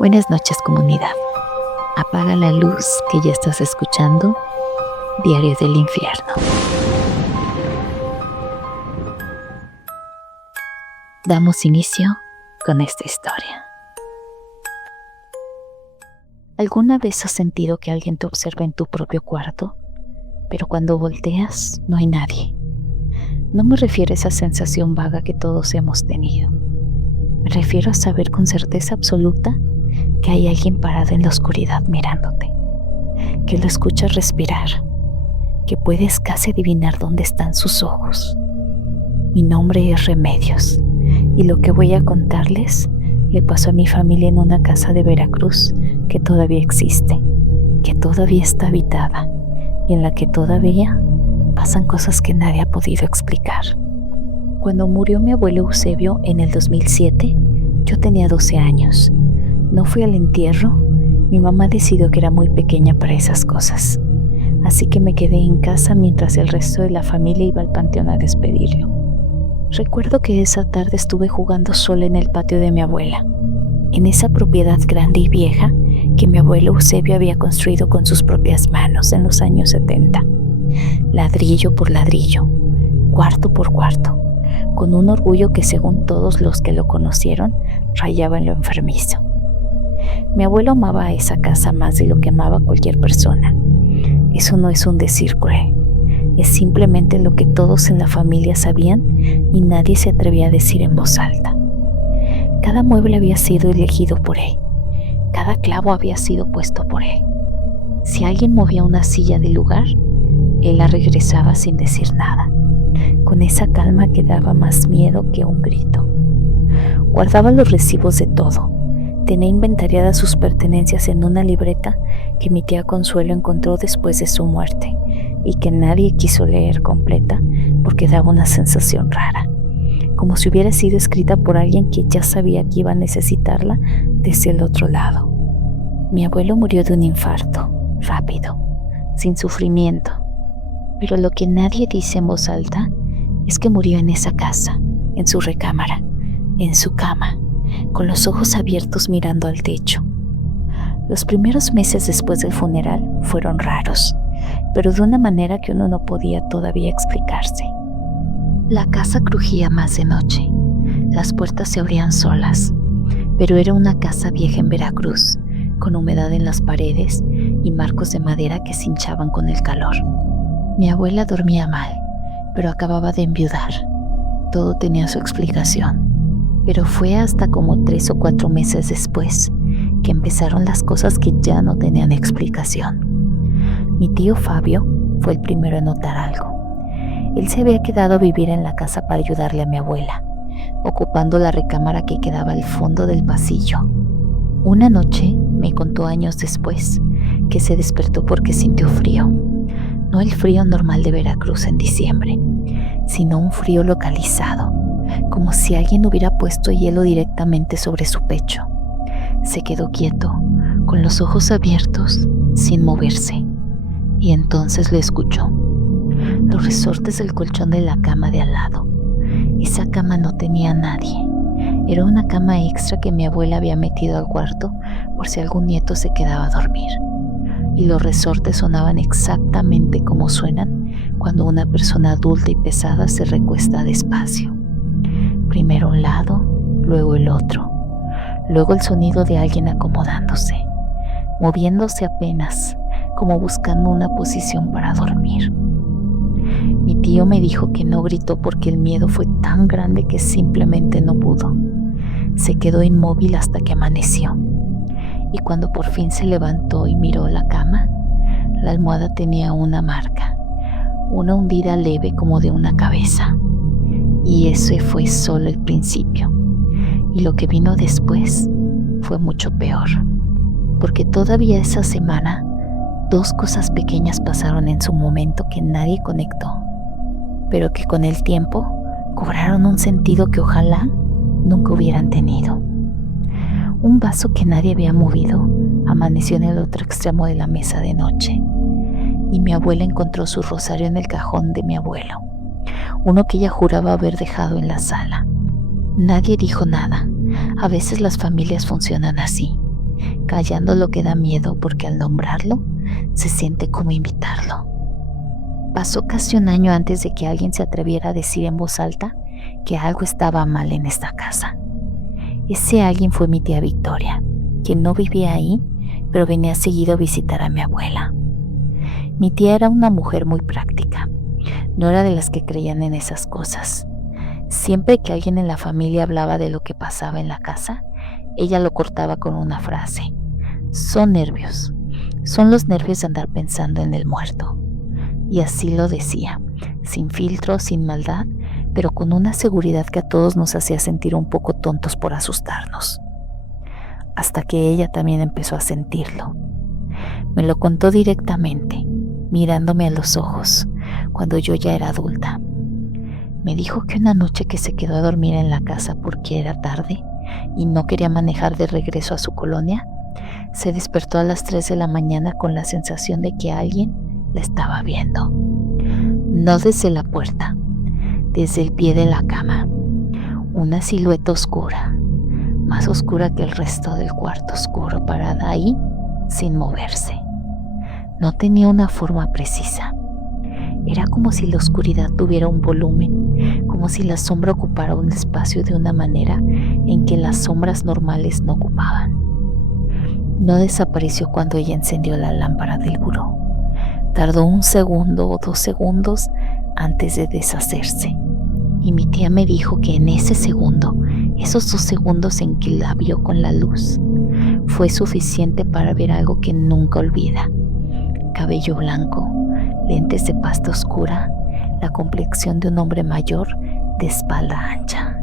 Buenas noches, comunidad. Apaga la luz que ya estás escuchando Diario del Infierno. Damos inicio con esta historia. ¿Alguna vez has sentido que alguien te observa en tu propio cuarto, pero cuando volteas no hay nadie? No me refiero a esa sensación vaga que todos hemos tenido. Me refiero a saber con certeza absoluta que hay alguien parado en la oscuridad mirándote, que lo escuchas respirar, que puedes casi adivinar dónde están sus ojos. Mi nombre es Remedios y lo que voy a contarles le pasó a mi familia en una casa de Veracruz que todavía existe, que todavía está habitada y en la que todavía pasan cosas que nadie ha podido explicar. Cuando murió mi abuelo Eusebio en el 2007, yo tenía 12 años. No fui al entierro, mi mamá decidió que era muy pequeña para esas cosas, así que me quedé en casa mientras el resto de la familia iba al panteón a despedirlo. Recuerdo que esa tarde estuve jugando sola en el patio de mi abuela, en esa propiedad grande y vieja que mi abuelo Eusebio había construido con sus propias manos en los años 70, ladrillo por ladrillo, cuarto por cuarto, con un orgullo que según todos los que lo conocieron rayaba en lo enfermizo. Mi abuelo amaba a esa casa más de lo que amaba a cualquier persona. Eso no es un decir cruel, es simplemente lo que todos en la familia sabían y nadie se atrevía a decir en voz alta. Cada mueble había sido elegido por él, cada clavo había sido puesto por él. Si alguien movía una silla del lugar, él la regresaba sin decir nada, con esa calma que daba más miedo que un grito. Guardaba los recibos de todo. Tenía inventariadas sus pertenencias en una libreta que mi tía Consuelo encontró después de su muerte y que nadie quiso leer completa porque daba una sensación rara, como si hubiera sido escrita por alguien que ya sabía que iba a necesitarla desde el otro lado. Mi abuelo murió de un infarto, rápido, sin sufrimiento, pero lo que nadie dice en voz alta es que murió en esa casa, en su recámara, en su cama, con los ojos abiertos mirando al techo. Los primeros meses después del funeral fueron raros, pero de una manera que uno no podía todavía explicarse. La casa crujía más de noche, las puertas se abrían solas, pero era una casa vieja en Veracruz, con humedad en las paredes y marcos de madera que se hinchaban con el calor. Mi abuela dormía mal, pero acababa de enviudar. Todo tenía su explicación. Pero fue hasta como 3 o 4 meses después que empezaron las cosas que ya no tenían explicación. Mi tío Fabio fue el primero en notar algo. Él se había quedado a vivir en la casa para ayudarle a mi abuela, ocupando la recámara que quedaba al fondo del pasillo. Una noche, me contó años después, que se despertó porque sintió frío. No el frío normal de Veracruz en diciembre, sino un frío localizado, como si alguien hubiera puesto hielo directamente sobre su pecho. Se quedó quieto, con los ojos abiertos, sin moverse, y entonces lo escuchó. Los resortes del colchón de la cama de al lado. Esa cama no tenía a nadie. Era una cama extra que mi abuela había metido al cuarto por si algún nieto se quedaba a dormir. Y los resortes sonaban exactamente como suenan cuando una persona adulta y pesada se recuesta despacio. Primero un lado, luego el otro, luego el sonido de alguien acomodándose, moviéndose apenas, como buscando una posición para dormir. Mi tío me dijo que no gritó porque el miedo fue tan grande que simplemente no pudo. Se quedó inmóvil hasta que amaneció, y cuando por fin se levantó y miró la cama, la almohada tenía una marca, una hundida leve como de una cabeza. Y ese fue solo el principio. Y lo que vino después fue mucho peor. Porque todavía esa semana, 2 cosas pequeñas pasaron en su momento que nadie conectó, pero que con el tiempo cobraron un sentido que ojalá nunca hubieran tenido. Un vaso que nadie había movido amaneció en el otro extremo de la mesa de noche. Y mi abuela encontró su rosario en el cajón de mi abuelo, uno que ella juraba haber dejado en la sala. Nadie dijo nada. A veces las familias funcionan así. callando lo que da miedo porque al nombrarlo se siente como invitarlo. Pasó casi un año antes de que alguien se atreviera a decir en voz alta que algo estaba mal en esta casa. Ese alguien fue mi tía Victoria, quien no vivía ahí, pero venía seguido a visitar a mi abuela. Mi tía era una mujer muy práctica. No era de las que creían en esas cosas. Siempre que alguien en la familia hablaba de lo que pasaba en la casa, ella lo cortaba con una frase: son nervios, son los nervios de andar pensando en el muerto. Y así lo decía, sin filtro, sin maldad, pero con una seguridad que a todos nos hacía sentir un poco tontos por asustarnos. Hasta que ella también empezó a sentirlo. Me lo contó directamente, mirándome a los ojos, cuando yo ya era adulta. Me dijo que una noche que se quedó a dormir en la casa porque era tarde y no quería manejar de regreso a su colonia, se despertó a las 3 de la mañana con la sensación de que alguien la estaba viendo. No desde la puerta, desde el pie de la cama. Una silueta oscura, más oscura que el resto del cuarto oscuro, parada ahí sin moverse. No tenía una forma precisa. Era como si la oscuridad tuviera un volumen, como si la sombra ocupara un espacio de una manera en que las sombras normales no ocupaban. No desapareció cuando ella encendió la lámpara del buró. Tardó 1 segundo o 2 segundos antes de deshacerse. Y mi tía me dijo que en ese segundo, esos 2 segundos en que la vio con la luz, fue suficiente para ver algo que nunca olvida. Cabello blanco, lentes de pasta oscura, la complexión de un hombre mayor de espalda ancha.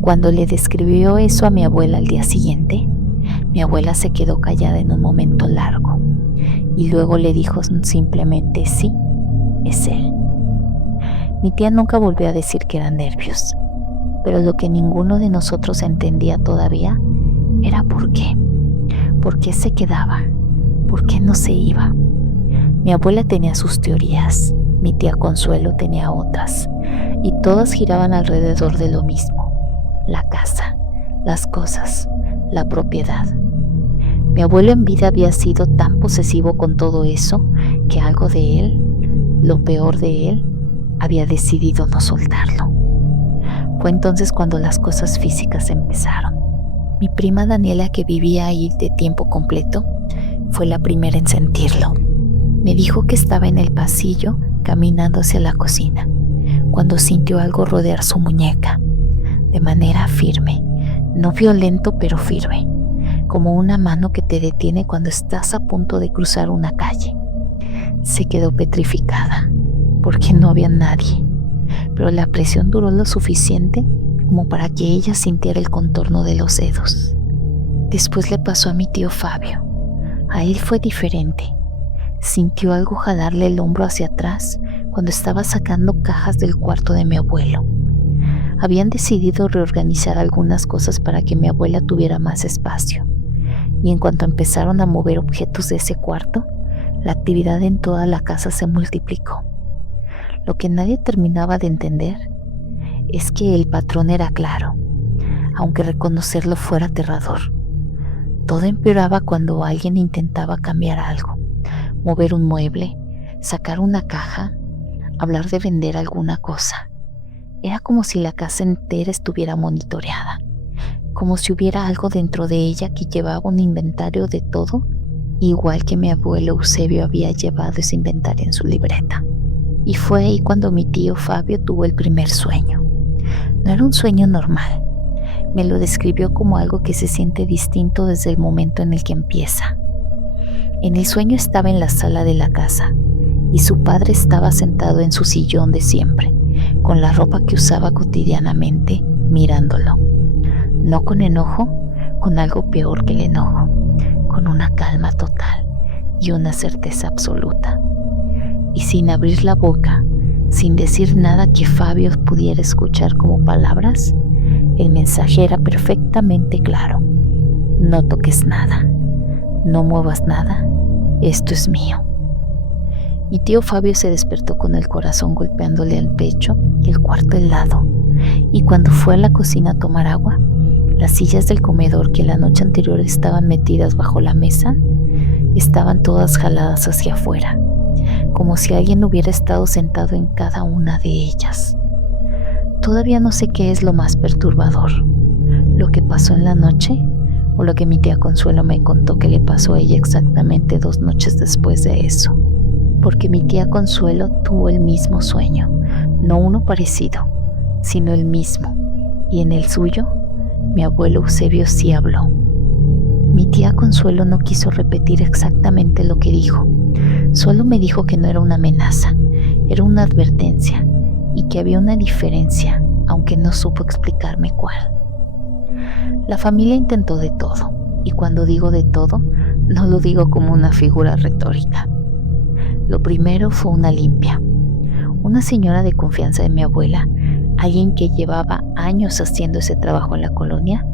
Cuando le describió eso a mi abuela al día siguiente, mi abuela se quedó callada en un momento largo y luego le dijo simplemente: sí, es él. Mi tía nunca volvió a decir que eran nervios, pero lo que ninguno de nosotros entendía todavía era por qué. ¿Por qué se quedaba? ¿Por qué no se iba? Mi abuela tenía sus teorías, mi tía Consuelo tenía otras, y todas giraban alrededor de lo mismo: la casa, las cosas, la propiedad. Mi abuelo en vida había sido tan posesivo con todo eso que algo de él, lo peor de él, había decidido no soltarlo. Fue entonces cuando las cosas físicas empezaron. Mi prima Daniela, que vivía ahí de tiempo completo, fue la primera en sentirlo. Me dijo que estaba en el pasillo caminando hacia la cocina, cuando sintió algo rodear su muñeca, de manera firme, no violento pero firme, como una mano que te detiene cuando estás a punto de cruzar una calle. Se quedó petrificada, porque no había nadie, pero la presión duró lo suficiente como para que ella sintiera el contorno de los dedos. Después le pasó a mi tío Fabio. A él fue diferente. Sintió algo jalarle el hombro hacia atrás cuando estaba sacando cajas del cuarto de mi abuelo. Habían decidido reorganizar algunas cosas para que mi abuela tuviera más espacio, y en cuanto empezaron a mover objetos de ese cuarto, la actividad en toda la casa se multiplicó. Lo que nadie terminaba de entender es que el patrón era claro, aunque reconocerlo fuera aterrador. Todo empeoraba cuando alguien intentaba cambiar algo, mover un mueble, sacar una caja, hablar de vender alguna cosa. Era como si la casa entera estuviera monitoreada, como si hubiera algo dentro de ella que llevaba un inventario de todo, igual que mi abuelo Eusebio había llevado ese inventario en su libreta. Y fue ahí cuando mi tío Fabio tuvo el primer sueño. No era un sueño normal. Me lo describió como algo que se siente distinto desde el momento en el que empieza. En el sueño estaba en la sala de la casa y su padre estaba sentado en su sillón de siempre, con la ropa que usaba cotidianamente, mirándolo. No con enojo, con algo peor que el enojo, con una calma total y una certeza absoluta. Y sin abrir la boca, sin decir nada que Fabio pudiera escuchar como palabras, el mensaje era perfectamente claro: no toques nada, no muevas nada, esto es mío. Mi tío Fabio se despertó con el corazón golpeándole al pecho y el cuarto helado, y cuando fue a la cocina a tomar agua, Las sillas del comedor que la noche anterior estaban metidas bajo la mesa estaban todas jaladas hacia afuera, como si alguien hubiera estado sentado en cada una de ellas. Todavía no sé qué es lo más perturbador, lo que pasó en la noche o lo que mi tía Consuelo me contó que le pasó a ella exactamente 2 noches después de eso. Porque mi tía Consuelo tuvo el mismo sueño, no uno parecido, sino el mismo, y en el suyo, mi abuelo Eusebio sí habló. Mi tía Consuelo no quiso repetir exactamente lo que dijo, solo me dijo que no era una amenaza, era una advertencia, y que había una diferencia, aunque no supo explicarme cuál. La familia intentó de todo, y cuando digo de todo, no lo digo como una figura retórica. Lo primero fue una limpia. Una señora de confianza de mi abuela, alguien que llevaba años haciendo ese trabajo en la colonia,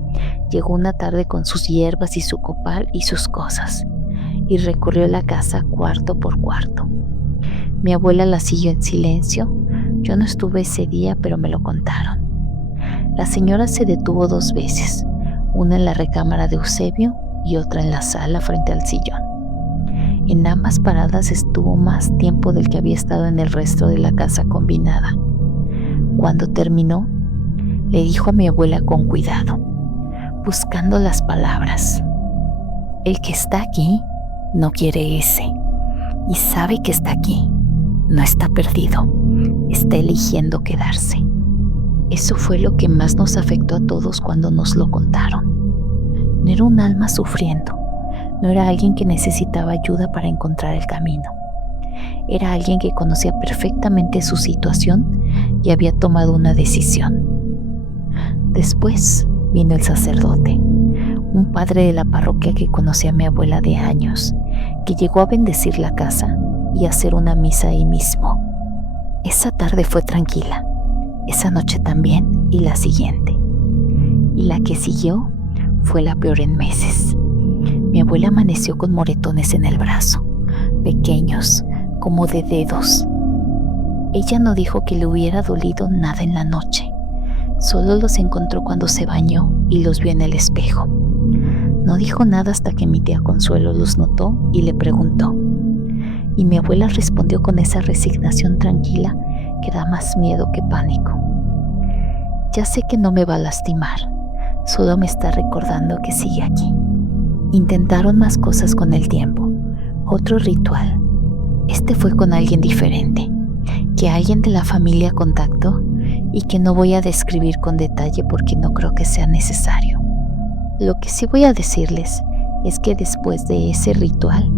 llegó una tarde con sus hierbas y su copal y sus cosas, y recorrió la casa cuarto por cuarto. Mi abuela la siguió en silencio. Yo no estuve ese día, pero me lo contaron. La señora se detuvo 2 veces, una en la recámara de Eusebio y otra en la sala frente al sillón. En ambas paradas estuvo más tiempo del que había estado en el resto de la casa combinada. Cuando terminó, le dijo a mi abuela con cuidado, buscando las palabras: el que está aquí no quiere ese, y sabe que está aquí, no está perdido, está eligiendo quedarse. Eso fue lo que más nos afectó a todos cuando nos lo contaron. No era un alma sufriendo, no era alguien que necesitaba ayuda para encontrar el camino. Era alguien que conocía perfectamente su situación y había tomado una decisión. Después vino el sacerdote, un padre de la parroquia que conocía a mi abuela de años, que llegó a bendecir la casa y a hacer una misa ahí mismo. Esa tarde fue tranquila, esa noche también y la siguiente. Y la que siguió fue la peor en meses. Mi abuela amaneció con moretones en el brazo, pequeños, como de dedos. Ella no dijo que le hubiera dolido nada en la noche, solo los encontró cuando se bañó y los vio en el espejo. No dijo nada hasta que mi tía Consuelo los notó y le preguntó. Y mi abuela respondió con esa resignación tranquila que da más miedo que pánico: ya sé que no me va a lastimar, solo me está recordando que sigue aquí. Intentaron más cosas con el tiempo, otro ritual. Este fue con alguien diferente, que alguien de la familia contactó y que no voy a describir con detalle porque no creo que sea necesario. Lo que sí voy a decirles es que después de ese ritual,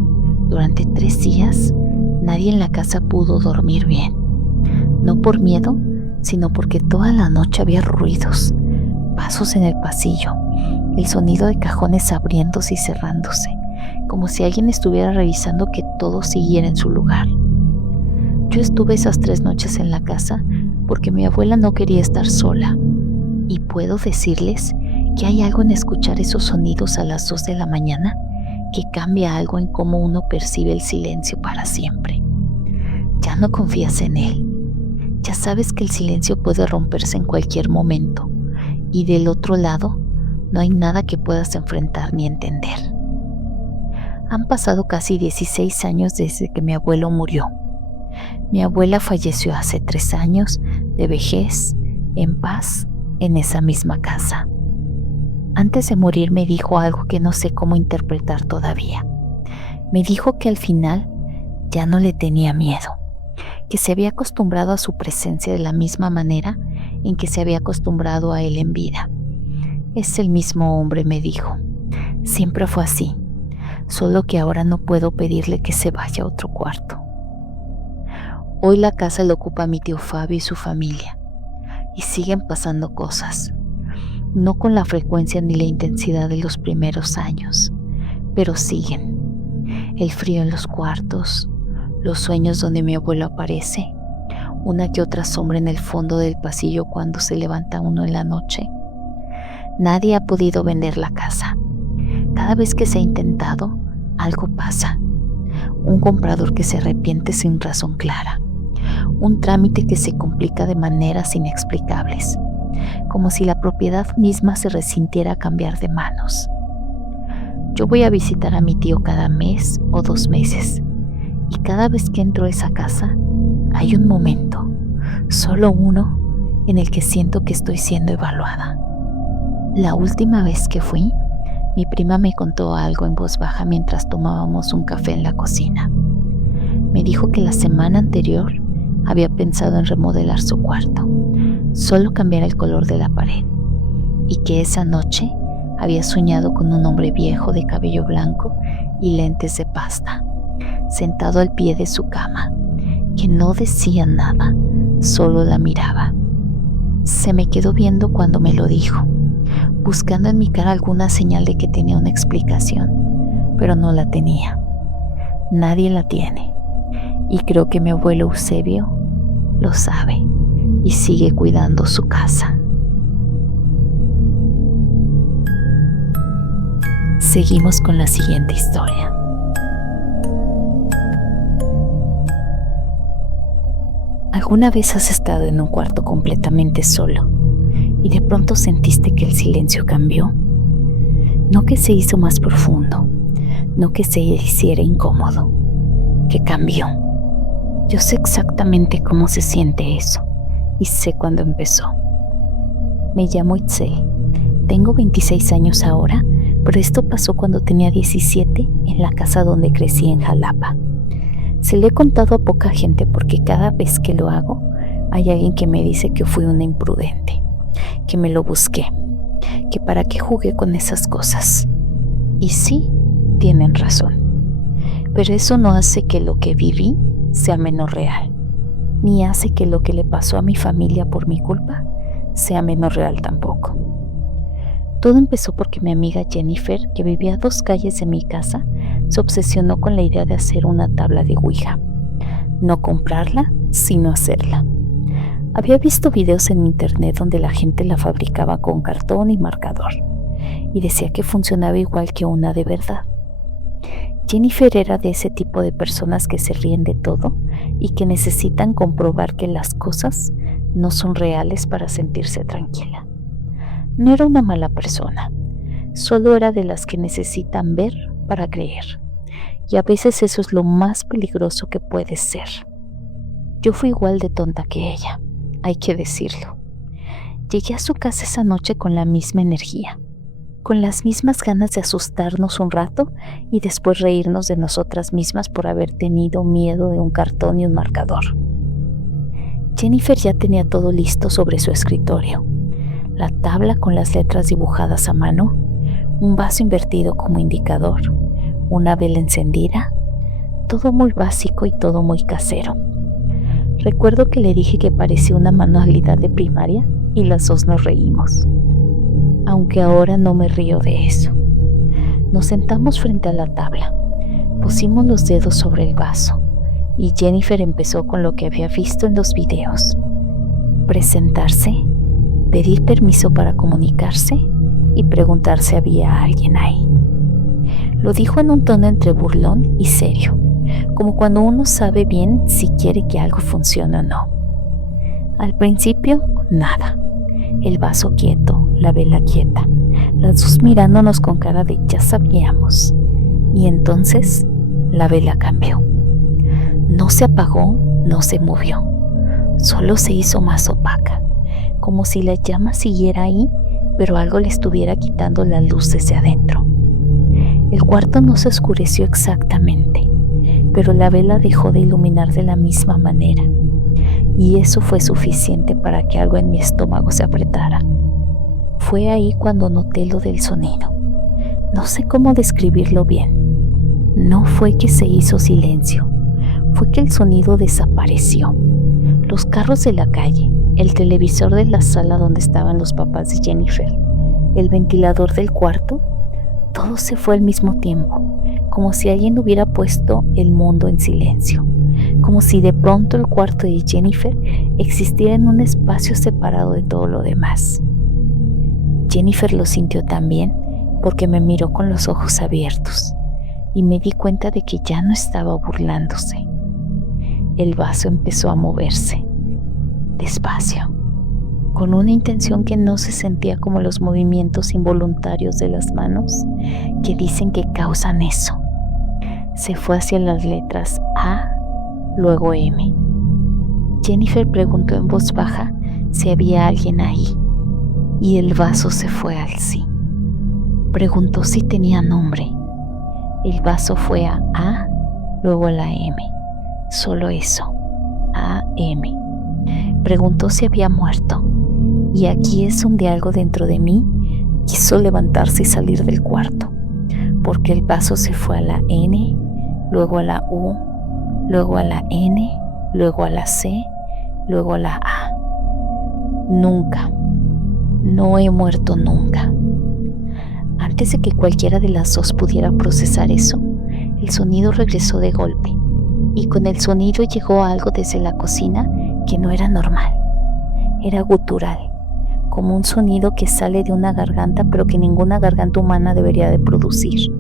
durante 3 días, nadie en la casa pudo dormir bien. No por miedo, sino porque toda la noche había ruidos, pasos en el pasillo, el sonido de cajones abriéndose y cerrándose, como si alguien estuviera revisando que todo siguiera en su lugar. Yo estuve esas 3 noches en la casa porque mi abuela no quería estar sola, y puedo decirles que hay algo en escuchar esos sonidos a las 2 de la mañana que cambia algo en cómo uno percibe el silencio para siempre. Ya no confías en él. Ya sabes que el silencio puede romperse en cualquier momento, y del otro lado no hay nada que puedas enfrentar ni entender. Han pasado casi 16 años desde que mi abuelo murió. Mi abuela falleció hace 3 años de vejez, en paz, en esa misma casa. Antes de morir me dijo algo que no sé cómo interpretar todavía. Me dijo que al final ya no le tenía miedo, que se había acostumbrado a su presencia de la misma manera en que se había acostumbrado a él en vida. Es el mismo hombre, me dijo. Siempre fue así, solo que ahora no puedo pedirle que se vaya a otro cuarto. Hoy la casa la ocupa mi tío Fabio y su familia, y siguen pasando cosas. No con la frecuencia ni la intensidad de los primeros años, pero siguen. El frío en los cuartos, los sueños donde mi abuelo aparece, una que otra sombra en el fondo del pasillo cuando se levanta uno en la noche. Nadie ha podido vender la casa. Cada vez que se ha intentado, algo pasa. Un comprador que se arrepiente sin razón clara. Un trámite que se complica de maneras inexplicables. como si la propiedad misma se resintiera a cambiar de manos. Yo voy a visitar a mi tío cada mes o 2 meses, y cada vez que entro a esa casa hay un momento, solo uno, en el que siento que estoy siendo evaluada. La última vez que fui, mi prima me contó algo en voz baja mientras tomábamos un café en la cocina. Me dijo que la semana anterior había pensado en remodelar su cuarto, solo cambiar el color de la pared, y que esa noche había soñado con un hombre viejo de cabello blanco y lentes de pasta, sentado al pie de su cama, que no decía nada, solo la miraba. Se me quedó viendo cuando me lo dijo, buscando en mi cara alguna señal de que tenía una explicación, pero no la tenía. Nadie la tiene, y creo que mi abuelo Eusebio lo sabe y sigue cuidando su casa. Seguimos con la siguiente historia. ¿Alguna vez has estado en un cuarto completamente solo y de pronto sentiste que el silencio cambió? No que se hizo más profundo, no que se hiciera incómodo, que cambió. Yo sé exactamente cómo se siente eso y sé cuándo empezó. Me llamo Itzel, tengo 26 años ahora, pero esto pasó cuando tenía 17 en la casa donde crecí en Jalapa. Se lo he contado a poca gente porque cada vez que lo hago hay alguien que me dice que fui una imprudente, que me lo busqué, que para qué jugué con esas cosas. Y sí, tienen razón, pero eso no hace que lo que viví sea menos real, ni hace que lo que le pasó a mi familia por mi culpa sea menos real tampoco. Todo empezó porque mi amiga Jennifer, que vivía a 2 calles de mi casa, se obsesionó con la idea de hacer una tabla de Ouija. No comprarla, sino hacerla. Había visto videos en internet donde la gente la fabricaba con cartón y marcador, y decía que funcionaba igual que una de verdad. Jennifer era de ese tipo de personas que se ríen de todo y que necesitan comprobar que las cosas no son reales para sentirse tranquila. No era una mala persona, solo era de las que necesitan ver para creer, y a veces eso es lo más peligroso que puede ser. Yo fui igual de tonta que ella, hay que decirlo. Llegué a su casa esa noche con la misma energía, con las mismas ganas de asustarnos un rato y después reírnos de nosotras mismas por haber tenido miedo de un cartón y un marcador. Jennifer ya tenía todo listo sobre su escritorio. La tabla con las letras dibujadas a mano, un vaso invertido como indicador, una vela encendida, todo muy básico y todo muy casero. Recuerdo que le dije que parecía una manualidad de primaria y las dos nos reímos, aunque ahora no me río de eso. Nos sentamos frente a la tabla, pusimos los dedos sobre el vaso y Jennifer empezó con lo que había visto en los videos: presentarse, pedir permiso para comunicarse y preguntar si había alguien ahí. Lo dijo en un tono entre burlón y serio, como cuando uno sabe bien si quiere que algo funcione o no. Al principio, nada. El vaso quieto, la vela quieta, las dos mirándonos con cara de ya sabíamos. Y entonces, la vela cambió. No se apagó, no se movió, solo se hizo más opaca, como si la llama siguiera ahí, pero algo le estuviera quitando la luz desde adentro. El cuarto no se oscureció exactamente, pero la vela dejó de iluminar de la misma manera, y eso fue suficiente para que algo en mi estómago se apretara. Fue ahí cuando noté lo del sonido. No sé cómo describirlo bien. No fue que se hizo silencio, fue que el sonido desapareció. Los carros de la calle, el televisor de la sala donde estaban los papás de Jennifer, el ventilador del cuarto, todo se fue al mismo tiempo, como si alguien hubiera puesto el mundo en silencio, como si de pronto el cuarto de Jennifer existiera en un espacio separado de todo lo demás. Jennifer lo sintió también porque me miró con los ojos abiertos y me di cuenta de que ya no estaba burlándose. El vaso empezó a moverse, despacio, con una intención que no se sentía como los movimientos involuntarios de las manos que dicen que causan eso. Se fue hacia las letras A, luego M. Jennifer preguntó en voz baja si había alguien ahí, y el vaso se fue al sí. Preguntó si tenía nombre. El vaso fue a A, luego a la M. Solo eso, A-M. Preguntó si había muerto, y aquí es donde algo dentro de mí quiso levantarse y salir del cuarto, porque el vaso se fue a la N, luego a la U, luego a la N, luego a la C, luego a la A. Nunca, no he muerto nunca. Antes de que cualquiera de las dos pudiera procesar eso, el sonido regresó de golpe, y con el sonido llegó algo desde la cocina que no era normal. Era gutural, como un sonido que sale de una garganta pero que ninguna garganta humana debería de producir.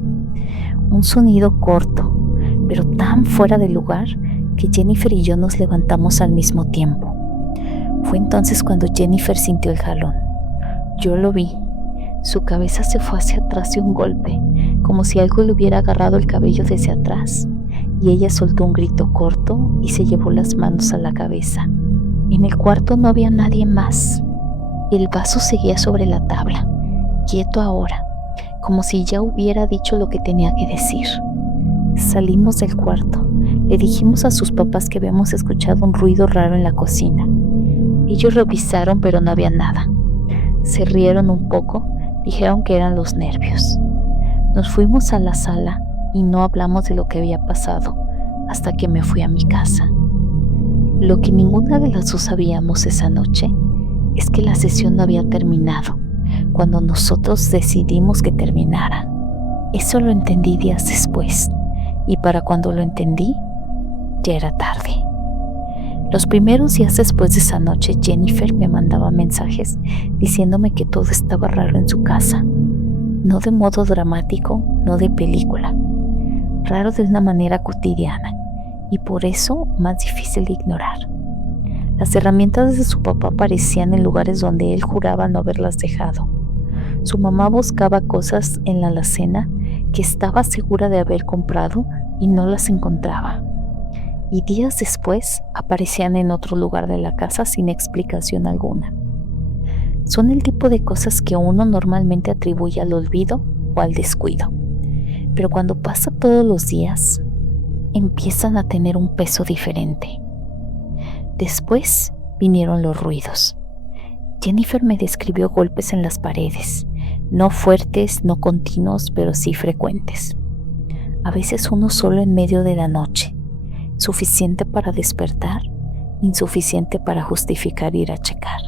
Un sonido corto, pero tan fuera de lugar que Jennifer y yo nos levantamos al mismo tiempo. Fue entonces cuando Jennifer sintió el jalón. Yo lo vi. Su cabeza se fue hacia atrás de un golpe, como si algo le hubiera agarrado el cabello desde atrás, y ella soltó un grito corto y se llevó las manos a la cabeza. En el cuarto no había nadie más. El vaso seguía sobre la tabla, quieto ahora, como si ya hubiera dicho lo que tenía que decir. Salimos del cuarto. Le dijimos a sus papás que habíamos escuchado un ruido raro en la cocina. Ellos revisaron, pero no había nada. Se rieron un poco, dijeron que eran los nervios. Nos fuimos a la sala y no hablamos de lo que había pasado hasta que me fui a mi casa. Lo que ninguna de las dos sabíamos esa noche es que la sesión no había terminado cuando nosotros decidimos que terminara. Eso lo entendí días después, y para cuando lo entendí, ya era tarde. Los primeros días después de esa noche, Jennifer me mandaba mensajes diciéndome que todo estaba raro en su casa. No de modo dramático, no de película. Raro de una manera cotidiana, y por eso más difícil de ignorar. Las herramientas de su papá aparecían en lugares donde él juraba no haberlas dejado. Su mamá buscaba cosas en la alacena que estaba segura de haber comprado y no las encontraba. Y días después aparecían en otro lugar de la casa sin explicación alguna. Son el tipo de cosas que uno normalmente atribuye al olvido o al descuido, pero cuando pasa todos los días, empiezan a tener un peso diferente. Después vinieron los ruidos. Jennifer me describió golpes en las paredes, no fuertes, no continuos, pero sí frecuentes. A veces uno solo en medio de la noche, suficiente para despertar, insuficiente para justificar ir a checar.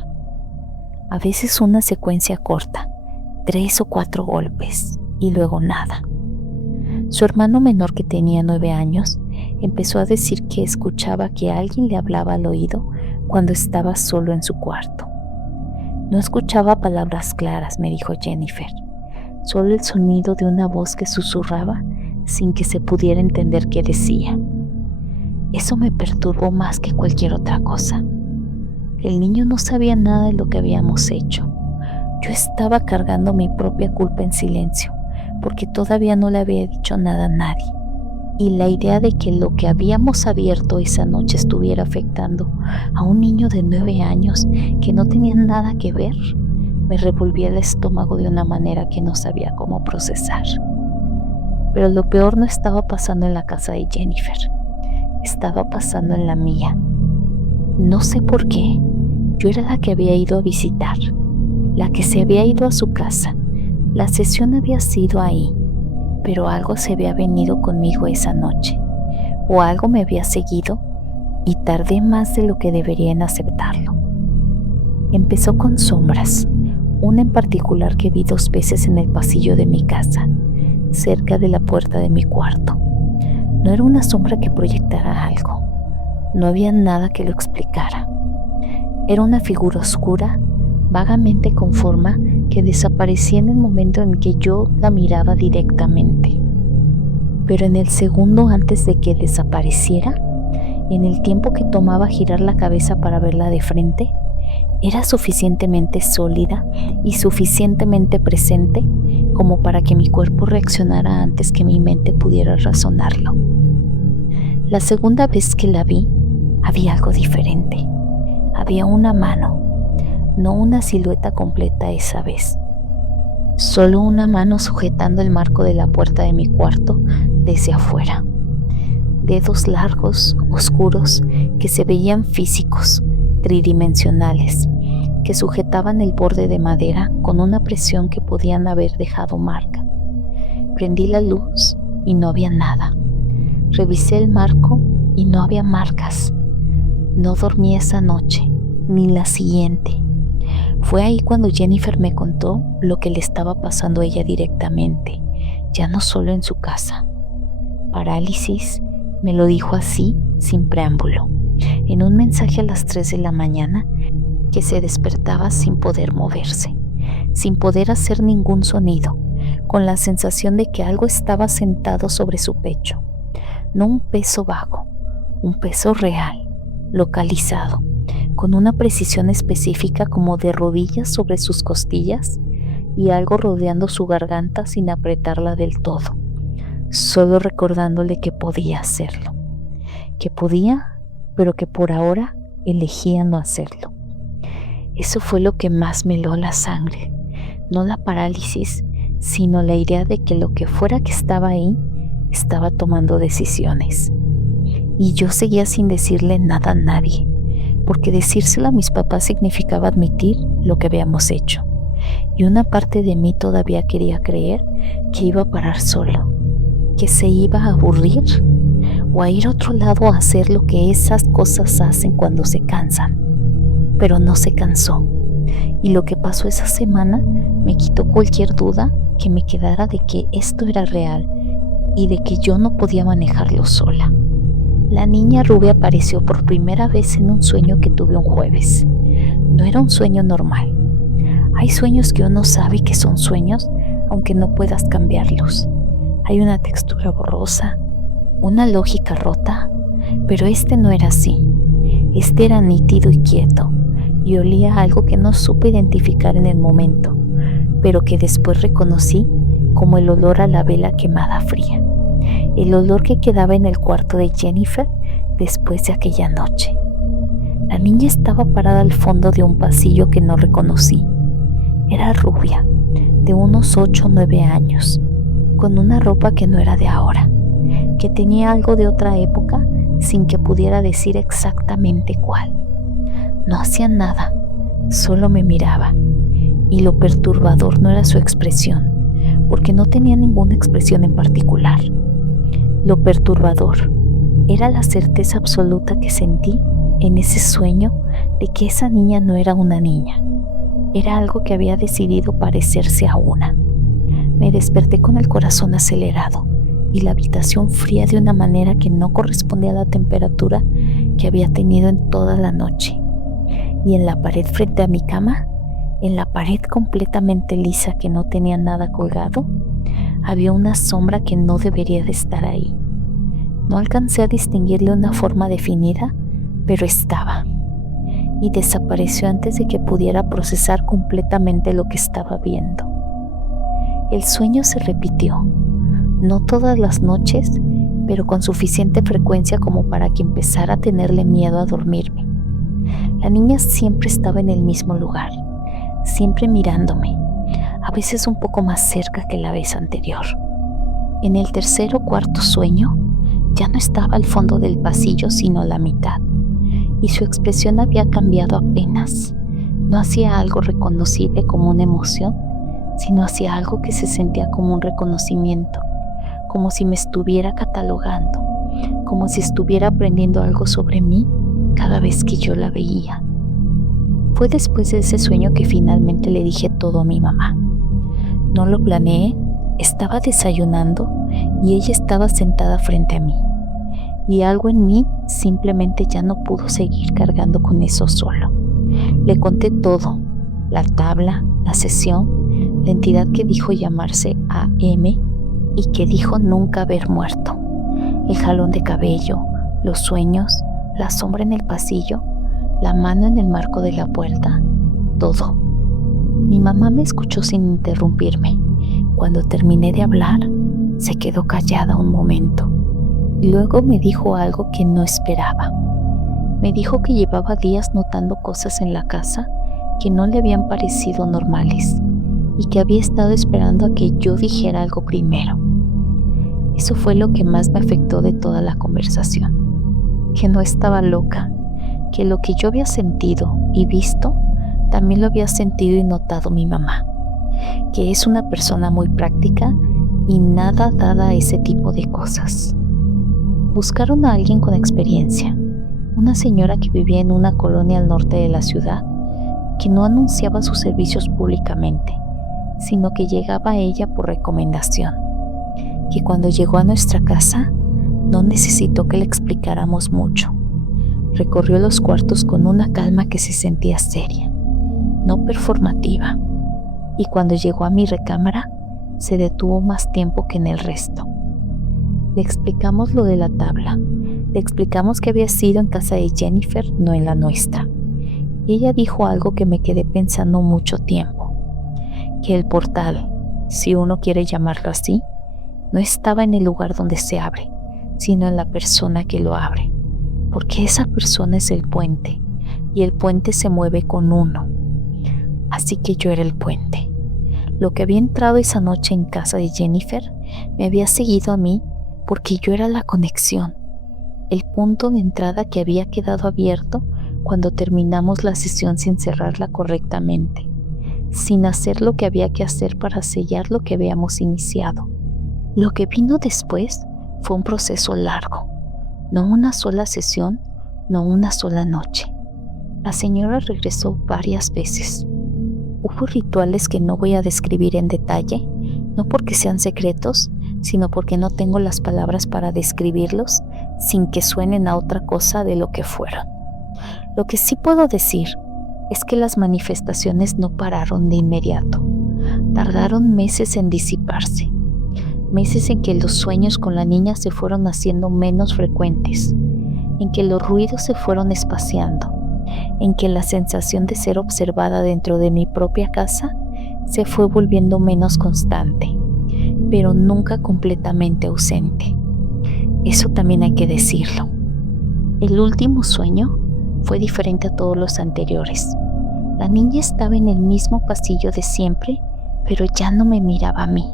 A veces una secuencia corta, 3 o 4 golpes, y luego nada. Su hermano menor, que tenía 9 años, empezó a decir que escuchaba que alguien le hablaba al oído cuando estaba solo en su cuarto. No escuchaba palabras claras, me dijo Jennifer, solo el sonido de una voz que susurraba sin que se pudiera entender qué decía. Eso me perturbó más que cualquier otra cosa. El niño no sabía nada de lo que habíamos hecho. Yo estaba cargando mi propia culpa en silencio, porque todavía no le había dicho nada a nadie. Y la idea de que lo que habíamos abierto esa noche estuviera afectando a un niño de 9 años que no tenía nada que ver, me revolvía el estómago de una manera que no sabía cómo procesar. Pero lo peor no estaba pasando en la casa de Jennifer. Estaba pasando en la mía. No sé por qué, yo era la que había ido a visitar, la que se había ido a su casa. La sesión había sido ahí, pero algo se había venido conmigo esa noche, o algo me había seguido, y tardé más de lo que debería en aceptarlo. Empezó con sombras, una en particular que vi 2 veces en el pasillo de mi casa, cerca de la puerta de mi cuarto. No era una sombra que proyectara algo, no había nada que lo explicara. Era una figura oscura, vagamente con forma, que desaparecía en el momento en que yo la miraba directamente. Pero en el segundo antes de que desapareciera, en el tiempo que tomaba girar la cabeza para verla de frente, Era suficientemente sólida y suficientemente presente como para que mi cuerpo reaccionara antes que mi mente pudiera razonarlo. La segunda vez que la vi, había algo diferente. Había una mano, no una silueta completa esa vez. Solo una mano sujetando el marco de la puerta de mi cuarto desde afuera. Dedos largos, oscuros, que se veían físicos, tridimensionales, que sujetaban el borde de madera con una presión que podían haber dejado marca. Prendí la luz y no había nada. Revisé el marco y no había marcas. No dormí esa noche, ni la siguiente. Fue ahí cuando Jennifer me contó lo que le estaba pasando a ella directamente, ya no solo en su casa. Parálisis, me lo dijo así, sin preámbulo, en un mensaje a las 3 de la mañana, que se despertaba sin poder moverse, sin poder hacer ningún sonido, con la sensación de que algo estaba sentado sobre su pecho. No un peso vago, un peso real, localizado, con una precisión específica como de rodillas sobre sus costillas y algo rodeando su garganta sin apretarla del todo, solo recordándole que podía hacerlo, que podía, pero que por ahora elegía no hacerlo. Eso fue lo que más me heló la sangre, no la parálisis, sino la idea de que lo que fuera que estaba ahí estaba tomando decisiones. Y yo seguía sin decirle nada a nadie, porque decírselo a mis papás significaba admitir lo que habíamos hecho. Y una parte de mí todavía quería creer que iba a parar solo, que se iba a aburrir o a ir a otro lado a hacer lo que esas cosas hacen cuando se cansan. Pero no se cansó. Y lo que pasó esa semana me quitó cualquier duda que me quedara de que esto era real y de que yo no podía manejarlo sola. La niña rubia apareció por primera vez en un sueño que tuve un jueves. No era un sueño normal. Hay sueños que uno sabe que son sueños, aunque no puedas cambiarlos. Hay una textura borrosa, una lógica rota, pero este no era así. Este era nítido y quieto, y olía a algo que no supe identificar en el momento, pero que después reconocí como el olor a la vela quemada fría. El olor que quedaba en el cuarto de Jennifer después de aquella noche. La niña estaba parada al fondo de un pasillo que no reconocí. Era rubia, de unos 8 o 9 años, con una ropa que no era de ahora, que tenía algo de otra época sin que pudiera decir exactamente cuál. No hacía nada, solo me miraba, y lo perturbador no era su expresión, porque no tenía ninguna expresión en particular. Lo perturbador era la certeza absoluta que sentí en ese sueño de que esa niña no era una niña. Era algo que había decidido parecerse a una. Me desperté con el corazón acelerado y la habitación fría de una manera que no correspondía a la temperatura que había tenido en toda la noche. Y en la pared frente a mi cama, en la pared completamente lisa que no tenía nada colgado, había una sombra que no debería de estar ahí. No alcancé a distinguirle una forma definida, pero estaba. Y desapareció antes de que pudiera procesar completamente lo que estaba viendo. El sueño se repitió, no todas las noches, pero con suficiente frecuencia como para que empezara a tenerle miedo a dormirme. La niña siempre estaba en el mismo lugar, siempre mirándome, a veces un poco más cerca que la vez anterior. En el tercer o cuarto sueño, ya no estaba al fondo del pasillo sino la mitad, y su expresión había cambiado apenas. No hacía algo reconocible como una emoción, sino hacía algo que se sentía como un reconocimiento, como si me estuviera catalogando, como si estuviera aprendiendo algo sobre mí cada vez que yo la veía. Fue después de ese sueño que finalmente le dije todo a mi mamá. No lo planeé, estaba desayunando y ella estaba sentada frente a mí. Y algo en mí simplemente ya no pudo seguir cargando con eso solo. Le conté todo, la tabla, la sesión, la entidad que dijo llamarse AM y que dijo nunca haber muerto, el jalón de cabello, los sueños, la sombra en el pasillo, la mano en el marco de la puerta, todo. Mi mamá me escuchó sin interrumpirme. Cuando terminé de hablar, se quedó callada un momento y luego me dijo algo que no esperaba. Me dijo que llevaba días notando cosas en la casa que no le habían parecido normales y que había estado esperando a que yo dijera algo primero. Eso fue lo que más me afectó de toda la conversación, que no estaba loca, que lo que yo había sentido y visto también lo había sentido y notado mi mamá, que es una persona muy práctica y nada dada a ese tipo de cosas. Buscaron a alguien con experiencia, una señora que vivía en una colonia al norte de la ciudad, que no anunciaba sus servicios públicamente, sino que llegaba a ella por recomendación, que cuando llegó a nuestra casa no necesitó que le explicáramos mucho. Recorrió los cuartos con una calma que se sentía seria, no performativa, y cuando llegó a mi recámara se detuvo más tiempo que en el resto. Le explicamos lo de la tabla, le explicamos que había sido en casa de Jennifer, no en la nuestra. Y ella dijo algo que me quedé pensando mucho tiempo, que el portal, si uno quiere llamarlo así, no estaba en el lugar donde se abre, sino en la persona que lo abre, porque esa persona es el puente, y el puente se mueve con uno. Así que yo era el puente. Lo que había entrado esa noche en casa de Jennifer me había seguido a mí porque yo era la conexión, el punto de entrada que había quedado abierto cuando terminamos la sesión sin cerrarla correctamente, sin hacer lo que había que hacer para sellar lo que habíamos iniciado. Lo que vino después fue un proceso largo, no una sola sesión, no una sola noche. La señora regresó varias veces. Hubo rituales que no voy a describir en detalle, no porque sean secretos, sino porque no tengo las palabras para describirlos sin que suenen a otra cosa de lo que fueron. Lo que sí puedo decir es que las manifestaciones no pararon de inmediato. Tardaron meses en disiparse, meses en que los sueños con la niña se fueron haciendo menos frecuentes, en que los ruidos se fueron espaciando, en que la sensación de ser observada dentro de mi propia casa se fue volviendo menos constante, pero nunca completamente ausente. Eso también hay que decirlo. El último sueño fue diferente a todos los anteriores. La niña estaba en el mismo pasillo de siempre, pero ya no me miraba a mí,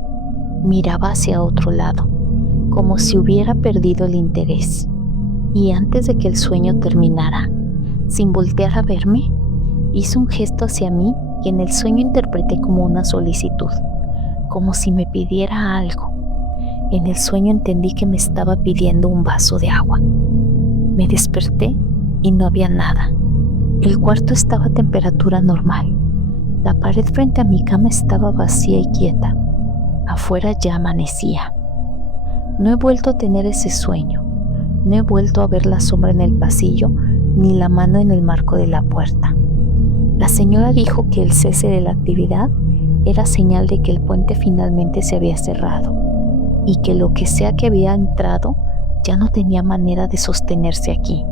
miraba hacia otro lado, como si hubiera perdido el interés. Y antes de que el sueño terminara, sin voltear a verme, hizo un gesto hacia mí que en el sueño interpreté como una solicitud, como si me pidiera algo. En el sueño entendí que me estaba pidiendo un vaso de agua. Me desperté y no había nada. El cuarto estaba a temperatura normal. La pared frente a mi cama estaba vacía y quieta. Afuera ya amanecía. No he vuelto a tener ese sueño. No he vuelto a ver la sombra en el pasillo ni la mano en el marco de la puerta. La señora dijo que el cese de la actividad era señal de que el puente finalmente se había cerrado y que lo que sea que había entrado ya no tenía manera de sostenerse aquí.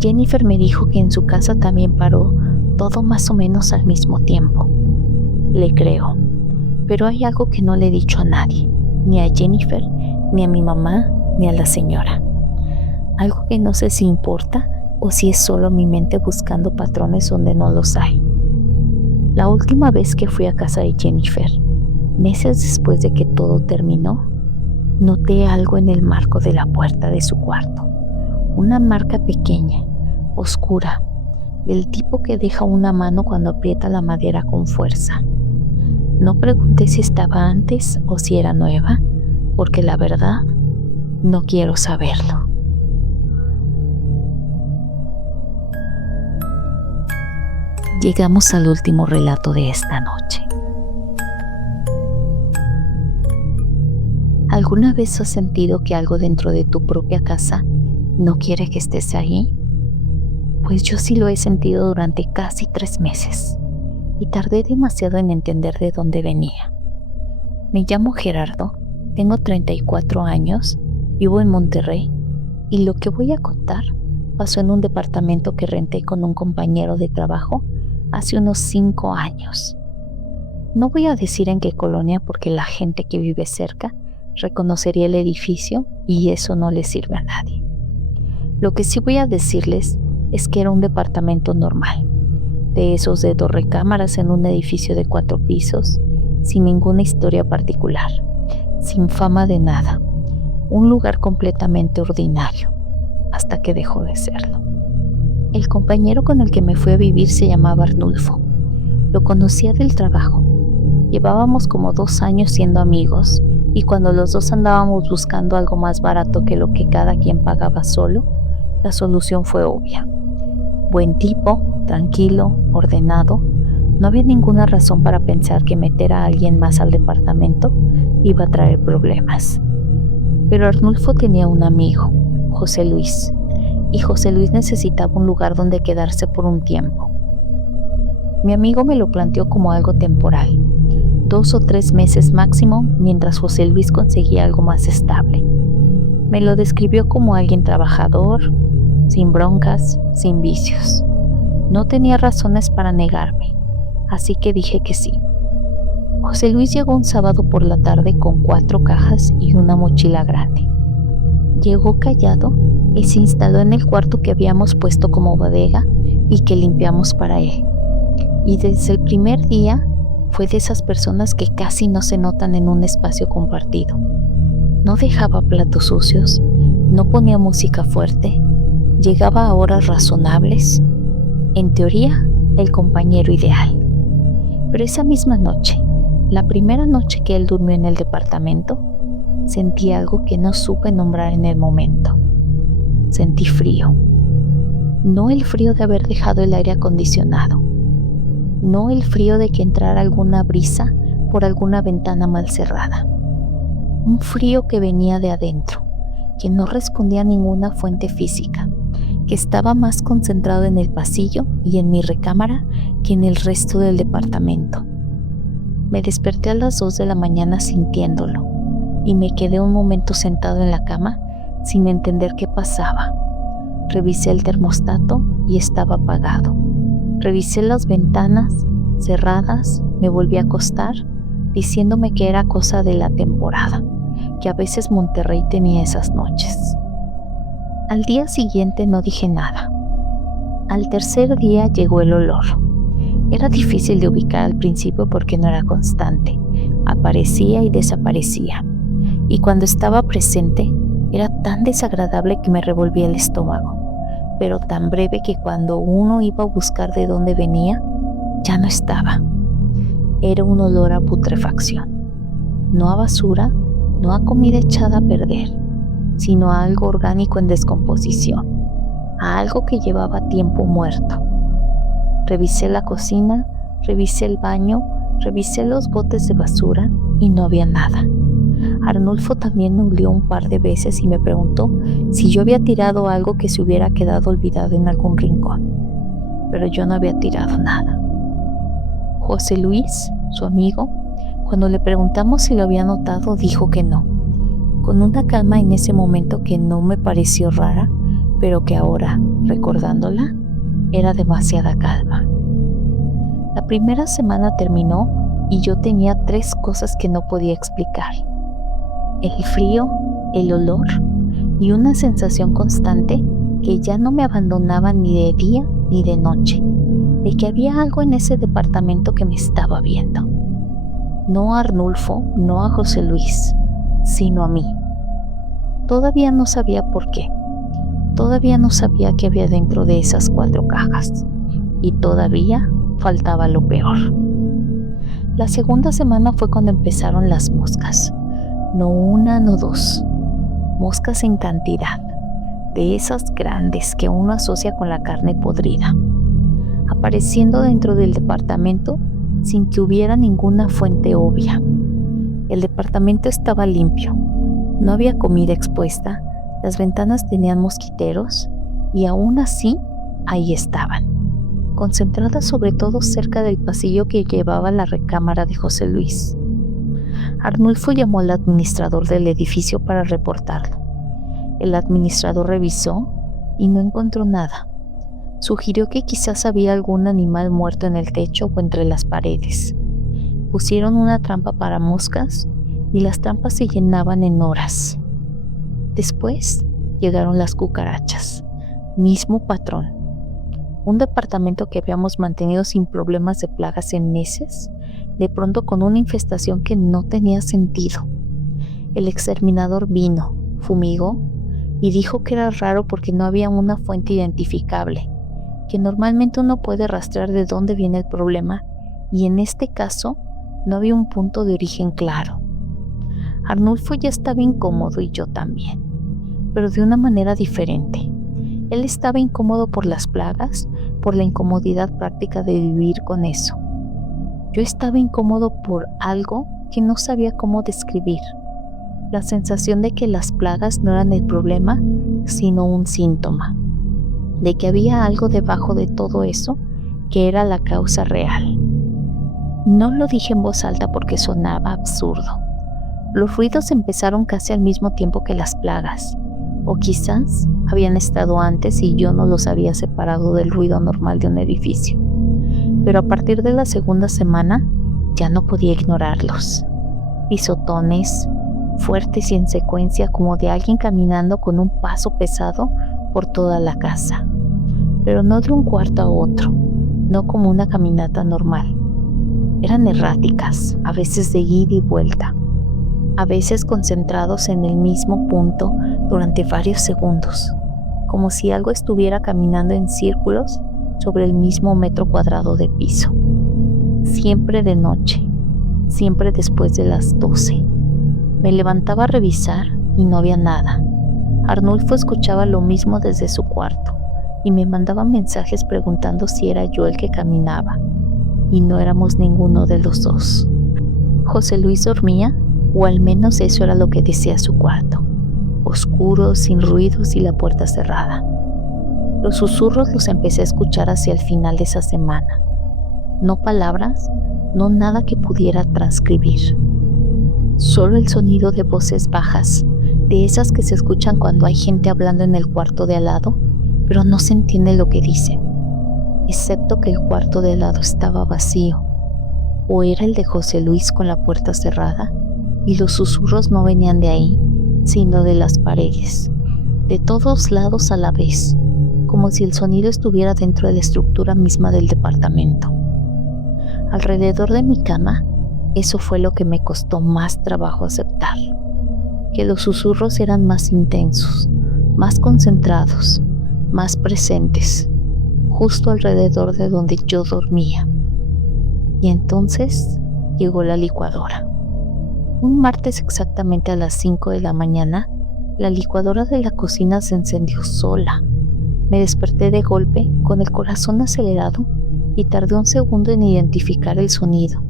Jennifer me dijo que en su casa también paró todo más o menos al mismo tiempo. Le creo, pero hay algo que no le he dicho a nadie, ni a Jennifer, ni a mi mamá, ni a la señora. Algo que no sé si importa o si es solo mi mente buscando patrones donde no los hay. La última vez que fui a casa de Jennifer, meses después de que todo terminó, noté algo en el marco de la puerta de su cuarto. Una marca pequeña, oscura, del tipo que deja una mano cuando aprieta la madera con fuerza. No pregunté si estaba antes o si era nueva, porque la verdad, no quiero saberlo. Llegamos al último relato de esta noche. ¿Alguna vez has sentido que algo dentro de tu propia casa no quiere que estés ahí? Pues yo sí lo he sentido durante casi 3 meses y tardé demasiado en entender de dónde venía. Me llamo Gerardo, tengo 34 años, vivo en Monterrey y lo que voy a contar pasó en un departamento que renté con un compañero de trabajo hace unos 5 años. No voy a decir en qué colonia porque la gente que vive cerca reconocería el edificio y eso no le sirve a nadie. Lo que sí voy a decirles es que era un departamento normal, de esos de 2 recámaras en un edificio de 4 pisos, sin ninguna historia particular, sin fama de nada, un lugar completamente ordinario, hasta que dejó de serlo. El compañero con el que me fui a vivir se llamaba Arnulfo. Lo conocía del trabajo. Llevábamos como 2 años siendo amigos y cuando los dos andábamos buscando algo más barato que lo que cada quien pagaba solo, la solución fue obvia. Buen tipo, tranquilo, ordenado, no había ninguna razón para pensar que meter a alguien más al departamento iba a traer problemas. Pero Arnulfo tenía un amigo, José Luis, y José Luis necesitaba un lugar donde quedarse por un tiempo. Mi amigo me lo planteó como algo temporal, 2 o 3 meses máximo, mientras José Luis conseguía algo más estable. Me lo describió como alguien trabajador, sin broncas, sin vicios. No tenía razones para negarme, así que dije que sí. José Luis llegó un sábado por la tarde con 4 cajas y una mochila grande. Llegó callado y se instaló en el cuarto que habíamos puesto como bodega y que limpiamos para él. Y desde el primer día fue de esas personas que casi no se notan en un espacio compartido. No dejaba platos sucios, no ponía música fuerte, llegaba a horas razonables. En teoría, el compañero ideal. Pero esa misma noche, la primera noche que él durmió en el departamento, sentí algo que no supe nombrar en el momento. Sentí frío. No el frío de haber dejado el aire acondicionado. No el frío de que entrara alguna brisa por alguna ventana mal cerrada. Un frío que venía de adentro, que no respondía a ninguna fuente física, que estaba más concentrado en el pasillo y en mi recámara que en el resto del departamento. Me desperté a las 2 de la mañana sintiéndolo y me quedé un momento sentado en la cama sin entender qué pasaba. Revisé el termostato y estaba apagado. Revisé las ventanas cerradas, me volví a acostar diciéndome que era cosa de la temporada, que a veces Monterrey tenía esas noches. Al día siguiente no dije nada. Al tercer día llegó el olor. Era difícil de ubicar al principio porque no era constante. Aparecía y desaparecía. Y cuando estaba presente, era tan desagradable que me revolvía el estómago, pero tan breve que cuando uno iba a buscar de dónde venía, ya no estaba. Era un olor a putrefacción. No a basura, no a comida echada a perder, sino a algo orgánico en descomposición, a algo que llevaba tiempo muerto. Revisé la cocina, revisé el baño, revisé los botes de basura y no había nada. Arnulfo también me olió un par de veces y me preguntó si yo había tirado algo que se hubiera quedado olvidado en algún rincón, pero yo no había tirado nada. José Luis, su amigo, cuando le preguntamos si lo había notado, dijo que no, con una calma en ese momento que no me pareció rara, pero que ahora, recordándola, era demasiada calma. La primera semana terminó y yo tenía 3 cosas que no podía explicar: el frío, el olor y una sensación constante que ya no me abandonaba ni de día ni de noche, de que había algo en ese departamento que me estaba viendo. No a Arnulfo, no a José Luis, sino a mí. Todavía no sabía por qué. Todavía no sabía qué había dentro de esas 4 cajas. Y todavía faltaba lo peor. La segunda semana fue cuando empezaron las moscas. No una, no 2. Moscas en cantidad, de esas grandes que uno asocia con la carne podrida, apareciendo dentro del departamento sin que hubiera ninguna fuente obvia. El departamento estaba limpio, no había comida expuesta, las ventanas tenían mosquiteros y aún así ahí estaban, concentradas sobre todo cerca del pasillo que llevaba a la recámara de José Luis. Arnulfo llamó al administrador del edificio para reportarlo. El administrador revisó y no encontró nada. Sugirió que quizás había algún animal muerto en el techo o entre las paredes. Pusieron una trampa para moscas y las trampas se llenaban en horas. Después llegaron las cucarachas. Mismo patrón. Un departamento que habíamos mantenido sin problemas de plagas en meses, de pronto con una infestación que no tenía sentido. El exterminador vino, fumigó y dijo que era raro porque no había una fuente identificable, que normalmente uno puede rastrear de dónde viene el problema, y en este caso no había un punto de origen claro. Arnulfo ya estaba incómodo y yo también, pero de una manera diferente. Él estaba incómodo por las plagas, por la incomodidad práctica de vivir con eso. Yo estaba incómodo por algo que no sabía cómo describir. La sensación de que las plagas no eran el problema, sino un síntoma. De que había algo debajo de todo eso que era la causa real. No lo dije en voz alta porque sonaba absurdo. Los ruidos empezaron casi al mismo tiempo que las plagas, o quizás habían estado antes y yo no los había separado del ruido normal de un edificio. Pero a partir de la segunda semana ya no podía ignorarlos. Pisotones, fuertes y en secuencia como de alguien caminando con un paso pesado por toda la casa, pero no de un cuarto a otro, no como una caminata normal. Eran erráticas, a veces de ida y vuelta, a veces concentrados en el mismo punto durante varios segundos, como si algo estuviera caminando en círculos sobre el mismo metro cuadrado de piso. Siempre de noche, siempre después de las 12. Me levantaba a revisar y no había nada. Arnulfo escuchaba lo mismo desde su cuarto y me mandaba mensajes preguntando si era yo el que caminaba, y no éramos ninguno de los dos. José Luis dormía, o al menos eso era lo que decía su cuarto, oscuro, sin ruidos y la puerta cerrada. Los susurros los empecé a escuchar hacia el final de esa semana. No palabras, no nada que pudiera transcribir. Solo el sonido de voces bajas, de esas que se escuchan cuando hay gente hablando en el cuarto de al lado, pero no se entiende lo que dicen, excepto que el cuarto de al lado estaba vacío, o era el de José Luis con la puerta cerrada, y los susurros no venían de ahí, sino de las paredes, de todos lados a la vez, como si el sonido estuviera dentro de la estructura misma del departamento. Alrededor de mi cama, eso fue lo que me costó más trabajo aceptar, que los susurros eran más intensos, más concentrados, más presentes, justo alrededor de donde yo dormía. Y entonces llegó la licuadora. Un martes exactamente a las 5 de la mañana, la licuadora de la cocina se encendió sola. Me desperté de golpe, con el corazón acelerado, y tardé un segundo en identificar el sonido.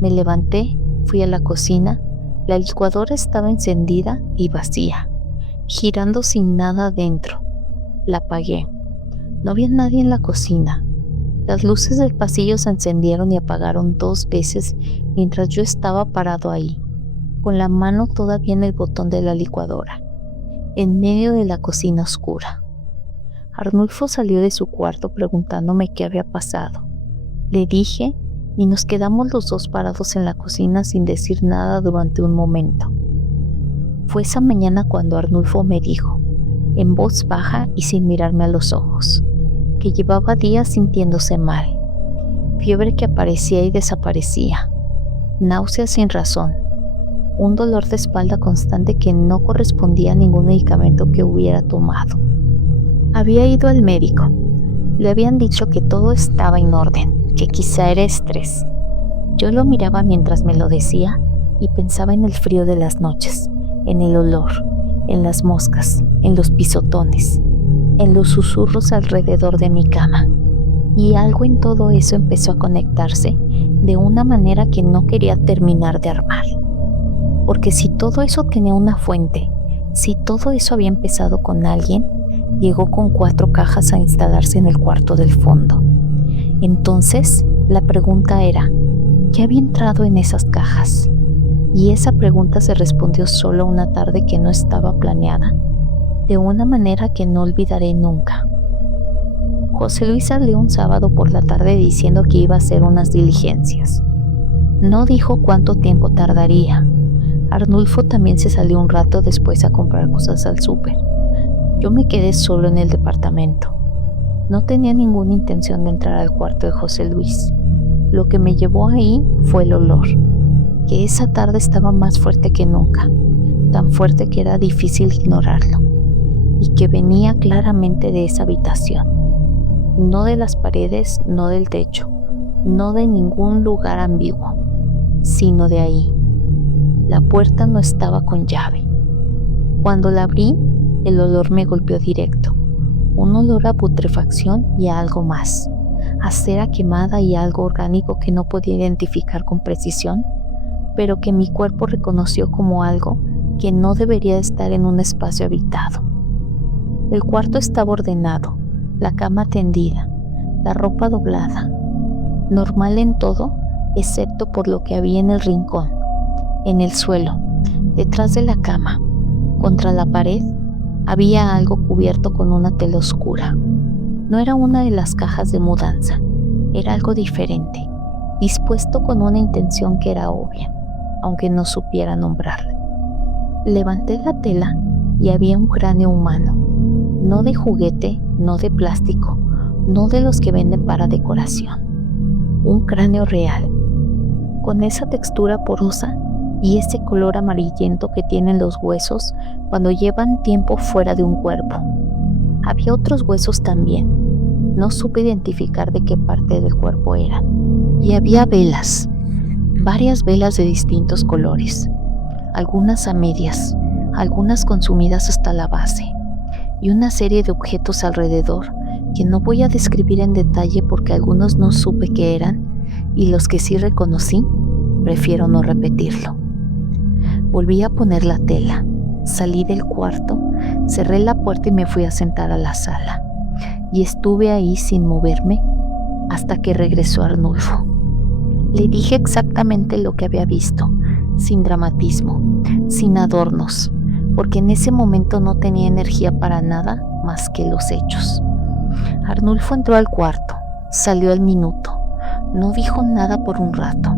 Me levanté, fui a la cocina. La licuadora estaba encendida y vacía, girando sin nada dentro. La apagué. No había nadie en la cocina. Las luces del pasillo se encendieron y apagaron 2 veces mientras yo estaba parado ahí, con la mano todavía en el botón de la licuadora, en medio de la cocina oscura. Arnulfo salió de su cuarto preguntándome qué había pasado. Le dije y nos quedamos los dos parados en la cocina sin decir nada durante un momento. Fue esa mañana cuando Arnulfo me dijo, en voz baja y sin mirarme a los ojos, que llevaba días sintiéndose mal, fiebre que aparecía y desaparecía, náuseas sin razón, un dolor de espalda constante que no correspondía a ningún medicamento que hubiera tomado. Había ido al médico. Le habían dicho que todo estaba en orden, que quizá era estrés. Yo lo miraba mientras me lo decía y pensaba en el frío de las noches, en el olor, en las moscas, en los pisotones, en los susurros alrededor de mi cama. Y algo en todo eso empezó a conectarse de una manera que no quería terminar de armar. Porque si todo eso tenía una fuente, si todo eso había empezado con alguien, llegó con 4 cajas a instalarse en el cuarto del fondo. Entonces, la pregunta era, ¿qué había entrado en esas cajas? Y esa pregunta se respondió solo una tarde que no estaba planeada, de una manera que no olvidaré nunca. José Luis salió un sábado por la tarde diciendo que iba a hacer unas diligencias. No dijo cuánto tiempo tardaría. Arnulfo también se salió un rato después a comprar cosas al súper. Yo me quedé solo en el departamento. No tenía ninguna intención de entrar al cuarto de José Luis. Lo que me llevó ahí fue el olor, que esa tarde estaba más fuerte que nunca, tan fuerte que era difícil ignorarlo, y que venía claramente de esa habitación, no de las paredes, no del techo, no de ningún lugar ambiguo, sino de ahí. La puerta no estaba con llave. Cuando la abrí, el olor me golpeó directo, un olor a putrefacción y a algo más, a cera quemada y algo orgánico que no podía identificar con precisión, pero que mi cuerpo reconoció como algo que no debería estar en un espacio habitado. El cuarto estaba ordenado, la cama tendida, la ropa doblada, normal en todo, excepto por lo que había en el rincón, en el suelo, detrás de la cama, contra la pared, había algo cubierto con una tela oscura. No era una de las cajas de mudanza, era algo diferente, dispuesto con una intención que era obvia, aunque no supiera nombrarla. Levanté la tela y había un cráneo humano, no de juguete, no de plástico, no de los que venden para decoración. Un cráneo real, con esa textura porosa y ese color amarillento que tienen los huesos cuando llevan tiempo fuera de un cuerpo. Había otros huesos también, no supe identificar de qué parte del cuerpo eran. Y había velas, varias velas de distintos colores, algunas a medias, algunas consumidas hasta la base, y una serie de objetos alrededor que no voy a describir en detalle porque algunos no supe qué eran, y los que sí reconocí, prefiero no repetirlo. Volví a poner la tela, salí del cuarto, cerré la puerta y me fui a sentar a la sala, y estuve ahí sin moverme hasta que regresó Arnulfo. Le dije exactamente lo que había visto, sin dramatismo, sin adornos, porque en ese momento no tenía energía para nada más que los hechos. Arnulfo entró al cuarto, salió al minuto, no dijo nada por un rato.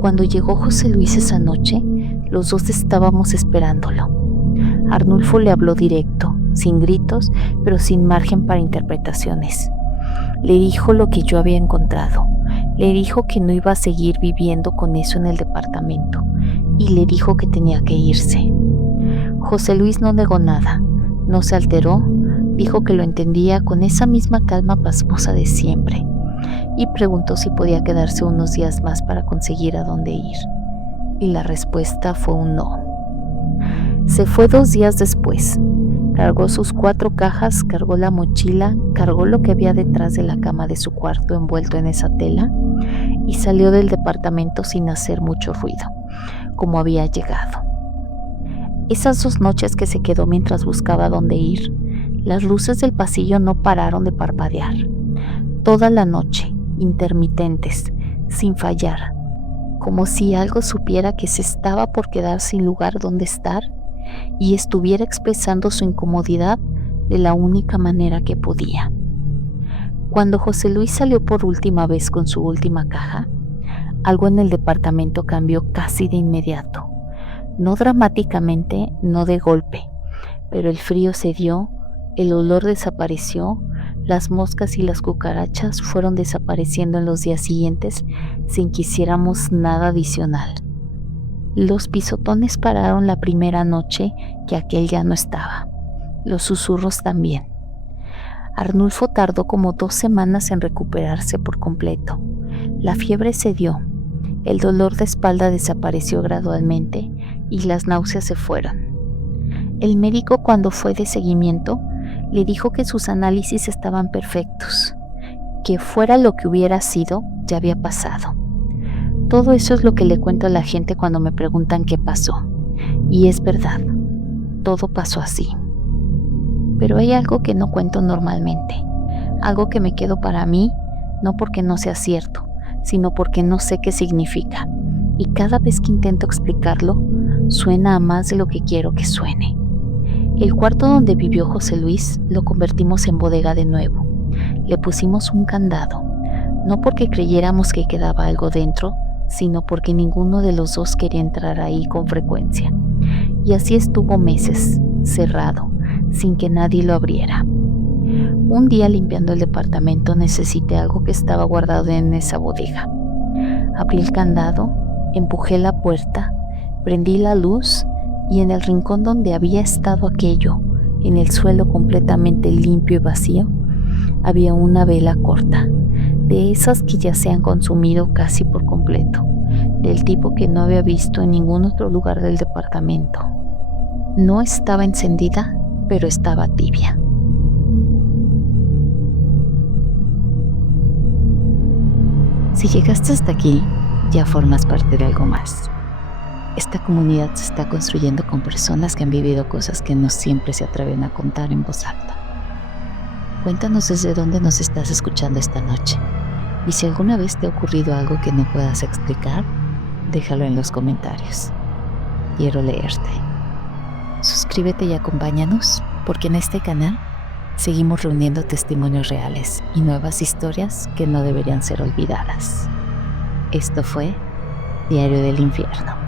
Cuando llegó José Luis esa noche, los dos estábamos esperándolo. Arnulfo le habló directo, sin gritos, pero sin margen para interpretaciones. Le dijo lo que yo había encontrado. Le dijo que no iba a seguir viviendo con eso en el departamento, y le dijo que tenía que irse. José Luis no negó nada, no se alteró, dijo que lo entendía con esa misma calma pasmosa de siempre, y preguntó si podía quedarse unos días más para conseguir a dónde ir. Y la respuesta fue un no. Se fue 2 días después. Cargó sus 4 cajas, cargó la mochila, cargó lo que había detrás de la cama de su cuarto envuelto en esa tela y salió del departamento sin hacer mucho ruido, como había llegado. Esas 2 noches que se quedó mientras buscaba dónde ir, las luces del pasillo no pararon de parpadear. Toda la noche, intermitentes, sin fallar, como si algo supiera que se estaba por quedar sin lugar donde estar y estuviera expresando su incomodidad de la única manera que podía. Cuando José Luis salió por última vez con su última caja, algo en el departamento cambió casi de inmediato. No dramáticamente, no de golpe, pero el frío cedió, el olor desapareció, las moscas y las cucarachas fueron desapareciendo en los días siguientes sin que hiciéramos nada adicional. Los pisotones pararon la primera noche que aquel ya no estaba. Los susurros también. Arnulfo tardó como 2 semanas en recuperarse por completo. La fiebre cedió, el dolor de espalda desapareció gradualmente y las náuseas se fueron. El médico, cuando fue de seguimiento, le dijo que sus análisis estaban perfectos, que fuera lo que hubiera sido, ya había pasado. Todo eso es lo que le cuento a la gente cuando me preguntan qué pasó. Y es verdad, todo pasó así. Pero hay algo que no cuento normalmente, algo que me quedo para mí, no porque no sea cierto, sino porque no sé qué significa. Y cada vez que intento explicarlo, suena a más de lo que quiero que suene. El cuarto donde vivió José Luis lo convertimos en bodega de nuevo. Le pusimos un candado, no porque creyéramos que quedaba algo dentro, sino porque ninguno de los dos quería entrar ahí con frecuencia. Y así estuvo meses, cerrado, sin que nadie lo abriera. Un día, limpiando el departamento, necesité algo que estaba guardado en esa bodega. Abrí el candado, empujé la puerta, prendí la luz y en el rincón donde había estado aquello, en el suelo completamente limpio y vacío, había una vela corta, de esas que ya se han consumido casi por completo, del tipo que no había visto en ningún otro lugar del departamento. No estaba encendida, pero estaba tibia. Si llegaste hasta aquí, ya formas parte de algo más. Esta comunidad se está construyendo con personas que han vivido cosas que no siempre se atreven a contar en voz alta. Cuéntanos desde dónde nos estás escuchando esta noche. Y si alguna vez te ha ocurrido algo que no puedas explicar, déjalo en los comentarios. Quiero leerte. Suscríbete y acompáñanos, porque en este canal seguimos reuniendo testimonios reales y nuevas historias que no deberían ser olvidadas. Esto fue Diario del Infierno.